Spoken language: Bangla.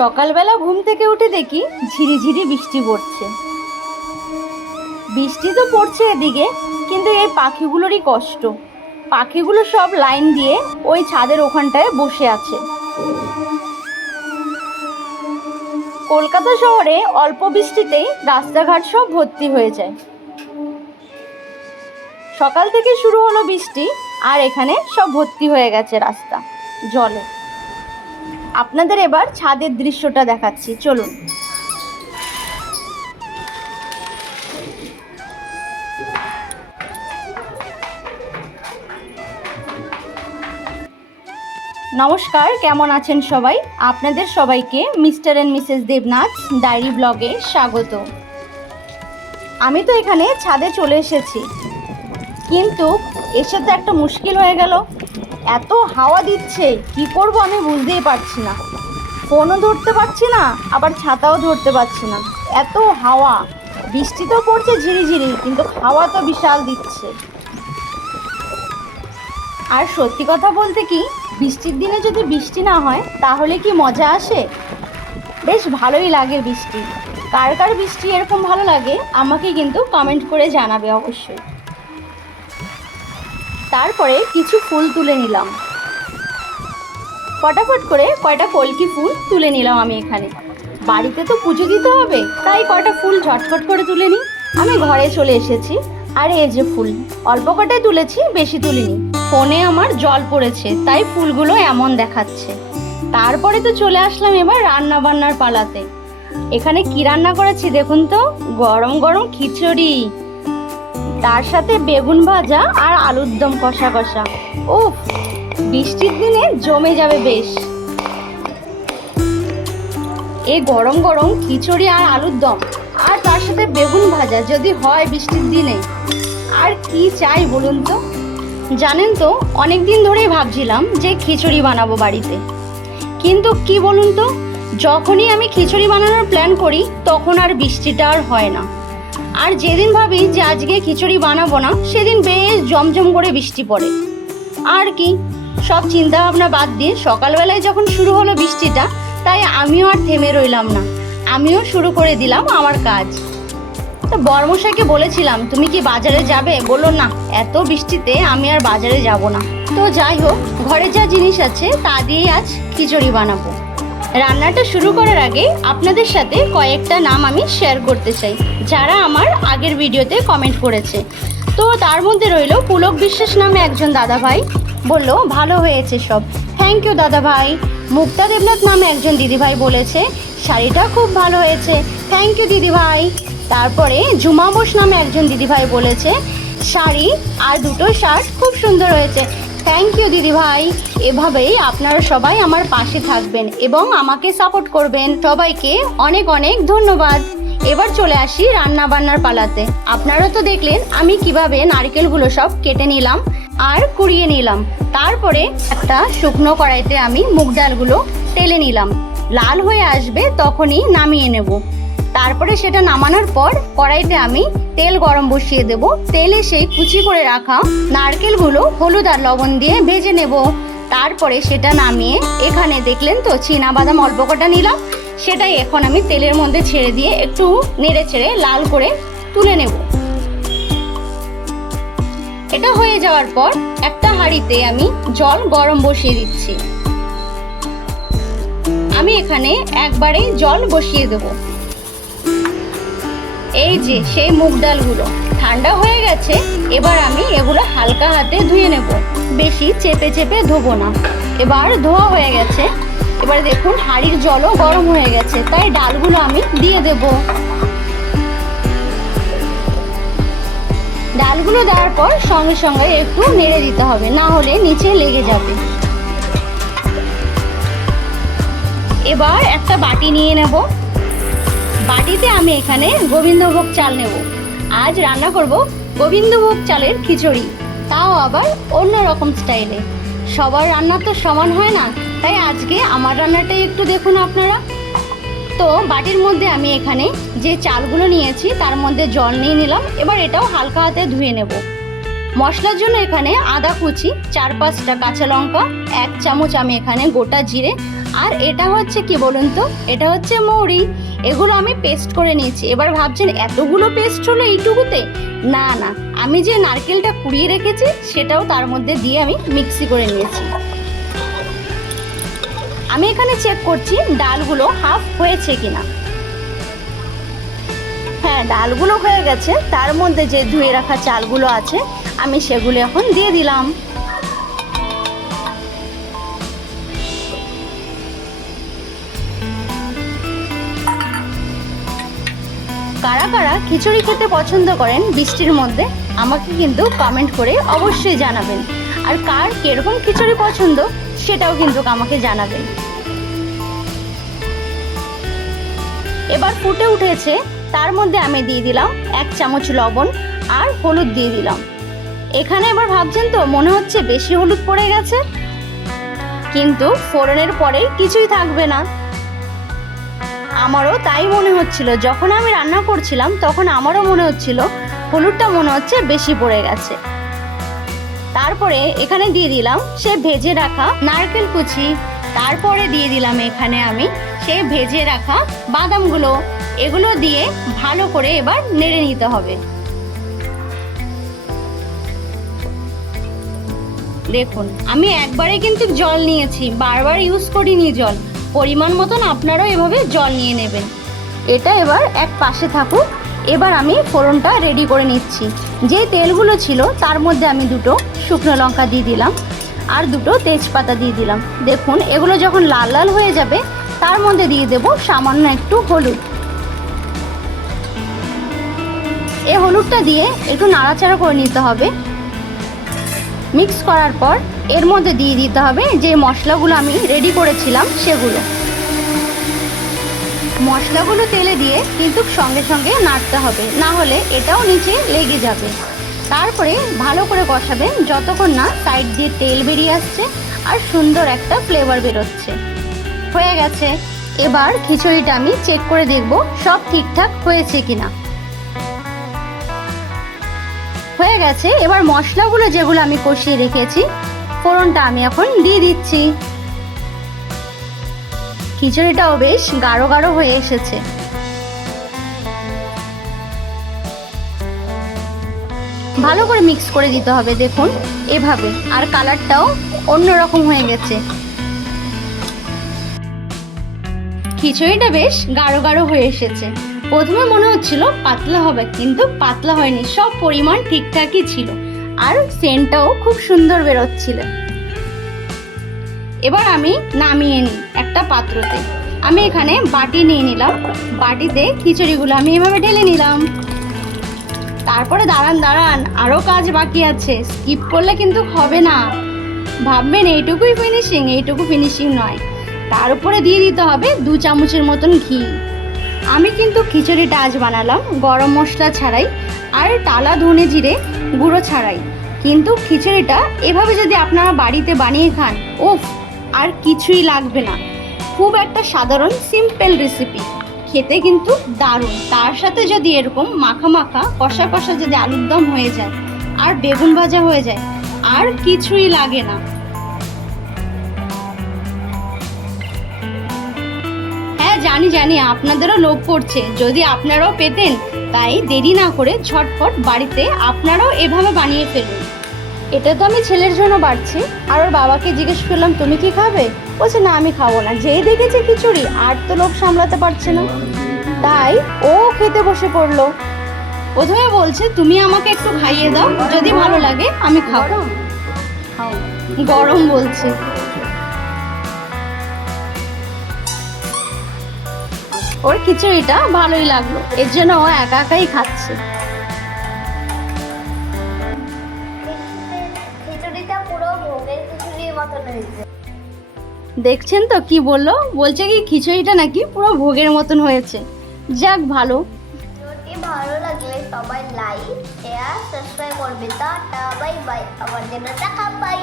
সকালবেলা ঘুম থেকে উঠে দেখি ঝিরিঝিরি বৃষ্টি পড়ছে। বৃষ্টি তো পড়ছে এদিকে, কিন্তু এই পাখিগুলোরই কষ্ট। পাখিগুলো সব লাইন দিয়ে ওই ছাদের ওখানটায় বসে আছে। কলকাতা শহরে অল্প বৃষ্টিতেই রাস্তাঘাট সব ভর্তি হয়ে যায়। সকাল থেকে শুরু হলো বৃষ্টি, আর এখানে সব ভর্তি হয়ে গেছে রাস্তা, জলে। আপনাদের এবার ছাদের দৃশ্যটা দেখাচ্ছি, চলুন। নমস্কার, কেমন আছেন সবাই? আপনাদের সবাইকে Mr and Mrs Debnath diary ব্লগে স্বাগত। আমি তো এখানে ছাদে চলে এসেছি, কিন্তু এসে তো একটা মুশকিল হয়ে গেল। এত হাওয়া দিচ্ছে, কি করব আমি বুঝতেই পারছি না। ফোনও ধরতে পারছি না, আবার ছাতাও ধরতে পারছি না। এত হাওয়া, বৃষ্টি তো পড়ছে ঝিরিঝিরি, কিন্তু হাওয়া তো বিশাল দিচ্ছে। আর সত্যি কথা বলতে কি, বৃষ্টির দিনে যদি বৃষ্টি না হয়, তাহলে কি মজা আসে? বেশ ভালোই লাগে বৃষ্টি। কার কার বৃষ্টি এরকম ভালো লাগে, আমাকে কিন্তু কমেন্ট করে জানাবে অবশ্যই। তারপরে কিছু ফুল তুলে নিলাম। ফটাফট করে কয়টা কলকি ফুল তুলে নিলাম আমি এখানে। বাড়িতে তো পুজো দিতে হবে, তাই কয়টা ফুল ঝটফট করে তুলে নিই। আমি ঘরে চলে এসেছি, আর এই যে ফুল, অল্প কটাই তুলেছি, বেশি তুলিনি। ফোনে আমার জল পড়েছে, তাই ফুলগুলো এমন দেখাচ্ছে। তারপরে তো চলে আসলাম এবার রান্না বান্নার পালাতে। এখানে কি রান্না করেছি দেখুন তো? গরম গরম খিচুড়ি। তার সাথে বেগুন ভাজা আর আলুর দম কষা কষা। উফ, বৃষ্টির দিনে জমে যাবে বেশ। এই গরম গরম খিচুড়ি আর আলুর দম আর তার সাথে বেগুন ভাজা যদি হয় বৃষ্টির দিনে। আর কি চাই বলুন তো? জানেন তো অনেক দিন ধরেই ভাবছিলাম যে খিচুড়ি বানাবো বাড়িতে। কিন্তু কি বলুন তো, যখনই আমি খিচুড়ি বানানোর প্ল্যান করি, তখন আর বৃষ্টিটা আর হয় না। আর যেদিন ভাবি যে আজকে খিচুড়ি বানাবো না, সেদিন বেশ জমজম করে বৃষ্টি পড়ে। আর কি, সব চিন্তা ভাবনা বাদ দিয়ে সকালবেলায় যখন শুরু হলো বৃষ্টিটা, তাই আমিও আর থেমে রইলাম না। আমিও শুরু করে দিলাম আমার কাজ। তো বর্মশাইকে বলেছিলাম, তুমি কি বাজারে যাবে? বলল, না, এত বৃষ্টিতে আমি আর বাজারে যাব না। তো যাই হোক, ঘরে যা জিনিস আছে তা দিয়েই আজ খিচুড়ি বানাবো। রান্নাটা শুরু করার আগে আপনাদের সাথে কয়েকটা নাম আমি শেয়ার করতে চাই, যারা আমার আগের ভিডিওতে কমেন্ট করেছে। তো তার মধ্যে রইল পুলক বিশ্বাস নামে একজন দাদা ভাই বলল, ভালো হয়েছে সব। থ্যাংক ইউ দাদা ভাই মুক্তা দেবনাথ নামে একজন দিদিভাই বলেছে, শাড়িটা খুব ভালো হয়েছে। থ্যাংক ইউ দিদিভাই। তারপরে ঝুমা বোস নামে একজন দিদিভাই বলেছে, শাড়ি আর দুটো শার্ট খুব সুন্দর হয়েছে। থ্যাংক ইউ দিদিভাই এভাবেই আপনারা সবাই আমার পাশে থাকবেন এবং আমাকে সাপোর্ট করবেন। সবাইকে অনেক অনেক ধন্যবাদ। এবার চলে আসি রান্না বান্নার পালাতে। আপনারা তো দেখলেন, আমি কীভাবে নারকেলগুলো সব কেটে নিলাম আর কুড়িয়ে নিলাম। তারপরে একটা শুকনো কড়াইতে আমি মুগ ডালগুলো টেলে নিলাম। লাল হয়ে আসবে, তখনই নামিয়ে নেব। তারপরে সেটা নামানোর পর কড়াইতে আমি তেল গরম বসিয়ে দেব। তেলে সেই কুচি করে রাখা নারকেলগুলো হলুদ আর লবণ দিয়ে ভেজে নেব। তারপরে সেটা নামিয়ে এখানে দেখলেন তো চীনা বাদাম অল্প কটা নিলাম। সেটাই এখন আমি তেলের মধ্যে ছেড়ে দিয়ে একটু নেড়ে ছেড়ে লাল করে তুলে নেব। এটা হয়ে যাওয়ার পর একটা হাঁড়িতে আমি জল গরম বসিয়ে দিচ্ছি। আমি এখানে একবারে জল বসিয়ে দেবো। এই যে, সেই মুগ ডালগুলো। ঠান্ডা হয়ে গেছে, এবার আমি এগুলো হালকা হাতে ধুয়ে নেব। বেশি চেপে চেপে ধোবো না। এবার ধোয়া হয়ে গেছে। এবার দেখুন, হাঁড়ির জলও গরম হয়ে গেছে। তাই ডালগুলো আমি দিয়ে দেব। ডালগুলো দেওয়ার পর সঙ্গে সঙ্গে একটু নেড়ে দিতে হবে, না হলে নিচে লেগে যাবে। এবার একটা বাটি নিয়ে নেব। বাটিতে আমি এখানে গোবিন্দভোগ চাল নেব। আজ রান্না করব গোবিন্দভোগ চালের খিচুড়ি। তাও আবার অন্য রকম স্টাইলে। সবার রান্না তো সমান হয় না, তাই আজকে আমার রান্নাটাই একটু দেখুন আপনারা। তো বাটির মধ্যে আমি এখানে যে চালগুলো নিয়েছি, তার মধ্যে জল নিয়ে নিলাম। এবার এটাও হালকা হাতে ধুয়ে নেব। মশলার জন্য এখানে আদা কুচি, চার পাঁচটা কাঁচা লঙ্কা, এক চামচ আমি এখানে গোটা জিরে আর এটা হচ্ছে কি বলুন তো? এটা হচ্ছে মৌরি। এগুলো আমি পেস্ট করে নিয়েছি। এবার ভাবছেন, এতগুলো পেস্ট হলো এইটুকুতে? না না। আমি যে নারকেলটা কুড়িয়ে রেখেছি, সেটাও তার মধ্যে দিয়ে আমি মিক্সি করে নিয়েছি। আমি এখানে চেক করছি, ডালগুলো হাফ হয়েছে কিনা। হ্যাঁ ডালগুলো হয়ে গেছে। তার মধ্যে যে ধুয়ে রাখা চালগুলো আছে, আমি সেগুলো এখন দিয়ে দিলাম। কারা কারা খিচুড়ি খেতে পছন্দ করেন বৃষ্টির মধ্যে, আমাকে কিন্তু কমেন্ট করে অবশ্যই জানাবেন। আর কার কীরকম খিচুড়ি পছন্দ, সেটাও কিন্তু আমাকে জানাবেন। এবার ফুটে উঠেছে, তার মধ্যে আমি দিয়ে দিলাম এক চামচ লবণ আর হলুদ দিয়ে দিলাম। এখানে এবার ভাবছেন তো, মনে হচ্ছে বেশি হলুদ পড়ে গেছে? কিন্তু ফোড়নের পরে কিছুই থাকবে না। আমারও তাই মনে হচ্ছিল। যখন আমি রান্না করছিলাম, তখন আমারও মনে হচ্ছিল, হলুদটা মনে হচ্ছে বেশি পড়ে গেছে। তারপরে এখানে দিয়ে দিলাম সে ভেজে রাখা নারকেল কুচি। তারপরে দিয়ে দিলাম এখানে আমি সে ভেজে রাখা বাদামগুলো। এগুলো দিয়ে ভালো করে এবার নেড়ে নিতে হবে। দেখুন, আমি একবারে কিন্তু জল নিয়েছি, বারবার ইউজ করিনি জল। পরিমাণ মতন আপনারাও এভাবে জল নিয়ে নেবেন। এটা এবার এক পাশে থাকুক। এবার আমি ফোড়নটা রেডি করে নিচ্ছি। যে তেলগুলো ছিল, তার মধ্যে আমি দুটো শুকনো লঙ্কা দিয়ে দিলাম আর দুটো তেজপাতা দিয়ে দিলাম। দেখুন, এগুলো যখন লাল লাল হয়ে যাবে, তার মধ্যে দিয়ে দেব সামান্য একটু হলুদ। এই হলুদটা দিয়ে একটু নাড়াচাড়া করে নিতে হবে। মিক্স করার পর এর মধ্যে দিয়ে দিতে হবে যে মশলাগুলো আমি রেডি করেছিলাম সেগুলো। মশলাগুলো তেলে দিয়ে কিন্তু সঙ্গে সঙ্গে নাড়তে হবে, না হলে এটাও নিচে লেগে যাবে। তারপরে ভালো করে কষাবেন যতক্ষণ না সাইড দিয়ে তেল বেরিয়ে আসছে আর সুন্দর একটা ফ্লেভার বেরোচ্ছে। হয়ে গেছে। এবার খিচুড়িটা আমি চেক করে দেখব সব ঠিকঠাক হয়েছে কিনা। হয়ে গেছে। এবার মশলাগুলো যেগুলো আমি কষিয়ে রেখেছি ফোড়নটা আমি এখন দিয়ে দিচ্ছি। খিচুড়িটাও বেশ গাঢ় গাঢ় হয়ে এসেছে। ভালো করে মিক্স করে দিতে হবে, দেখুন, এভাবে। আর কালারটাও অন্যরকম হয়ে গেছে। খিচুড়িটা বেশ গাঢ় গাঢ় হয়ে এসেছে। প্রথমে মনে হচ্ছিল পাতলা হবে, কিন্তু পাতলা হয়নি, সব পরিমাণ ঠিকঠাকই ছিল। আর সেন্টটাও খুব সুন্দর বেরোচ্ছিল। এবার আমি নামিয়ে নিই একটা পাত্রতে। আমি এখানে বাটি নিয়ে নিলাম। বাটিতে খিচুড়িগুলো আমি এভাবে ঢেলে নিলাম। তারপরে দাঁড়ান দাঁড়ান আরও কাজ বাকি আছে। স্কিপ করলে কিন্তু হবে না। ভাববেন এইটুকুই ফিনিশিং এইটুকু ফিনিশিং নয়। তার উপরে দিয়ে দিতে হবে দু চামচের মতন ঘি। আমি কিন্তু খিচুড়িটা আজ বানালাম। গরম মশলা ছাড়াই আর টালা ধনে জিরে গুঁড়ো ছাড়াই। কিন্তু খিচুড়িটা এভাবে যদি আপনারা বাড়িতে বানিয়ে খান ওফ আর কিছুই লাগবে না। খুব একটা সাধারণ সিম্পল রেসিপি খেতে কিন্তু দারুণ। তার সাথে যদি এরকম মাখা মাখা, কষা কষা যদি আলুর দম হয়ে যায়, আর বেগুন ভাজা হয়ে যায়, আর কিছুই লাগে না। জানি জানি আপনাদেরও লোভ করছে। যদি আপনারাও পেতেন, তাই দেরি না করে ঝটফট বাড়িতে আপনারাও এভাবে বানিয়ে ফেলুন। এটা তো আমি ছেলের জন্য বাড়ছি। আর ওর বাবাকে জিজ্ঞেস করলাম, তুমি কি খাবে? বলছে, না, আমি খাব না। যেই দেখেছে খিচুড়ি, আর তো লোক সামলাতে পারছে না। তাই ও খেতে বসে পড়ল। প্রথমে বলছে, তুমি আমাকে একটু খাইয়ে দাও। যদি ভালো লাগে, আমি খাব। গরম বলছে। ওর খিচুড়িটা ভালোই লাগল। এর জন্য ও একা একাই খাচ্ছে। দেখছেন তো কি বলল? বলছে কি খিচুড়িটা নাকি পুরো ভোগের মতন হয়েছে। যাক ভালো। ভালো লাগলে সবাই লাইক শেয়ার সাবস্ক্রাইব করবে। টাটা বাই বাই জন্য টাকা বাই